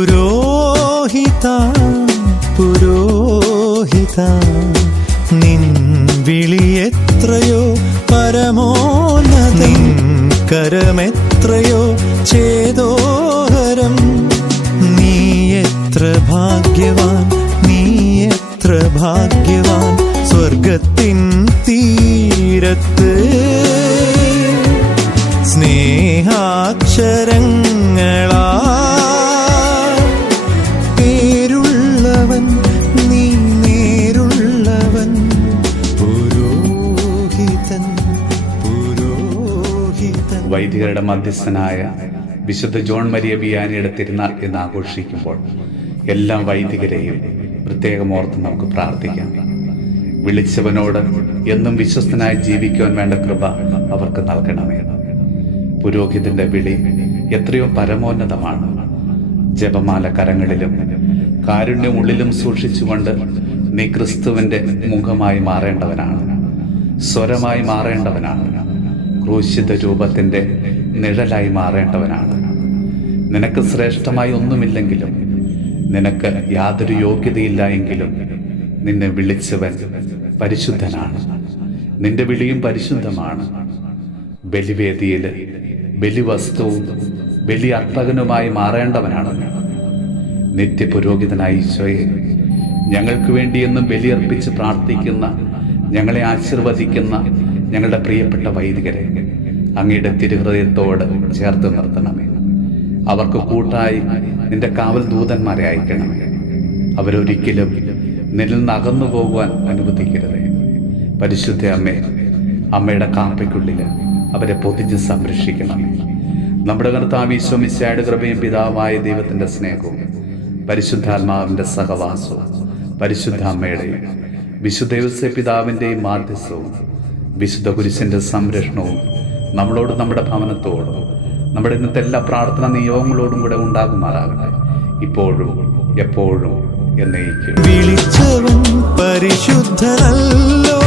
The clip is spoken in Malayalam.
പുരോഹിത പുരോഹിത നിൻ വിളി എത്രയോ പരമോന്നതം, കരമെത്രയോ ചേതോഹരം. നീ എത്ര ഭാഗ്യവാൻ, നീ എത്ര ഭാഗ്യവാൻ, സ്വർഗത്തിൻ തീരത്ത് സ്നേഹാക്ഷരങ്ങളാ പേരുള്ളവൻ, നീ നേരുള്ളവൻ. പുരോഹിതൻ പുരോഹിതൻ. വൈദികരുടെ മധ്യസ്ഥനായ വിശുദ്ധ ജോൺ മരിയ വിയാനിയുടെ തിരുനാൾ എന്ന് ആഘോഷിക്കുമ്പോൾ എല്ലാ വൈദികരെയും പ്രത്യേകം ഓർത്ത് നമുക്ക് പ്രാർത്ഥിക്കാം. വിളിച്ചവനോട് എന്നും വിശ്വസ്തനായി ജീവിക്കുവാൻ വേണ്ട കൃപ അവർക്ക് നൽകണമേ. പുരോഹിതന്റെ വിളി എത്രയോ പരമോന്നതമാണ്. ജപമാല കരങ്ങളിലും കാരുണ്യം ഉള്ളിലും സൂക്ഷിച്ചുകൊണ്ട് നീ ക്രിസ്തുവിന്റെ മുഖമായി മാറേണ്ടവനാണ്, സ്വരമായി മാറേണ്ടവനാണ്, ക്രൂശിത രൂപത്തിന്റെ നിഴലായി മാറേണ്ടവനാണ്. നിനക്ക് ശ്രേഷ്ഠമായി ഒന്നുമില്ലെങ്കിലും, നിനക്ക് യാതൊരു യോഗ്യതയില്ല എങ്കിലും നിന്നെ വിളിച്ചവൻ പരിശുദ്ധനാണ്. നിന്റെ വിളിയും പരിശുദ്ധമാണ്. ബലിവേദിയിൽ ബലിവസ്തുവും ബലി അർപ്പകനുമായി മാറേണ്ടവനാണ്. നിത്യപുരോഹിതനായ ഈശോയെ, ഞങ്ങൾക്ക് വേണ്ടി എന്നും ബലിയർപ്പിച്ച് പ്രാർത്ഥിക്കുന്ന, ഞങ്ങളെ ആശീർവദിക്കുന്ന ഞങ്ങളുടെ പ്രിയപ്പെട്ട വൈദികരെ അങ്ങയുടെ തിരുഹൃദയത്തോട് ചേർത്ത് നിർത്തണമേ. അവർക്ക് കൂട്ടായി നിന്റെ കാവൽ ദൂതന്മാരെ അയക്കണമേ. അവരൊരിക്കലും നിന്നിൽ നിന്ന് അകന്നു പോകുവാൻ അനുവദിക്കരുതേ. പരിശുദ്ധ അമ്മേ, അമ്മയുടെ കാപ്പയ്ക്കുള്ളിൽ അവരെ പൊതിഞ്ഞ് സംരക്ഷിക്കണമേ. നമ്മുടെ കർത്താവ് ഈശോ മിശിഹായുടെ കൃപയും പിതാവായ ദൈവത്തിന്റെ സ്നേഹവും പരിശുദ്ധാത്മാവിന്റെ സഹവാസവും പരിശുദ്ധ അമ്മയുടെയും വിശുദ്ധ യോസേപ്പ് പിതാവിന്റെയും മാധ്യസ്ഥവും വിശുദ്ധ കുരിശിന്റെ സംരക്ഷണവും നമ്മളോടും നമ്മുടെ ഭവനത്തോടും നമ്മുടെ ഇന്നത്തെ എല്ലാ പ്രാർത്ഥന നിയോഗങ്ങളോടും കൂടെ ഉണ്ടാകുമാറാകട്ടെ, ഇപ്പോഴും എപ്പോഴും എന്നേക്കും. വിളിച്ചവൻ പരിശുദ്ധനല്ലോ.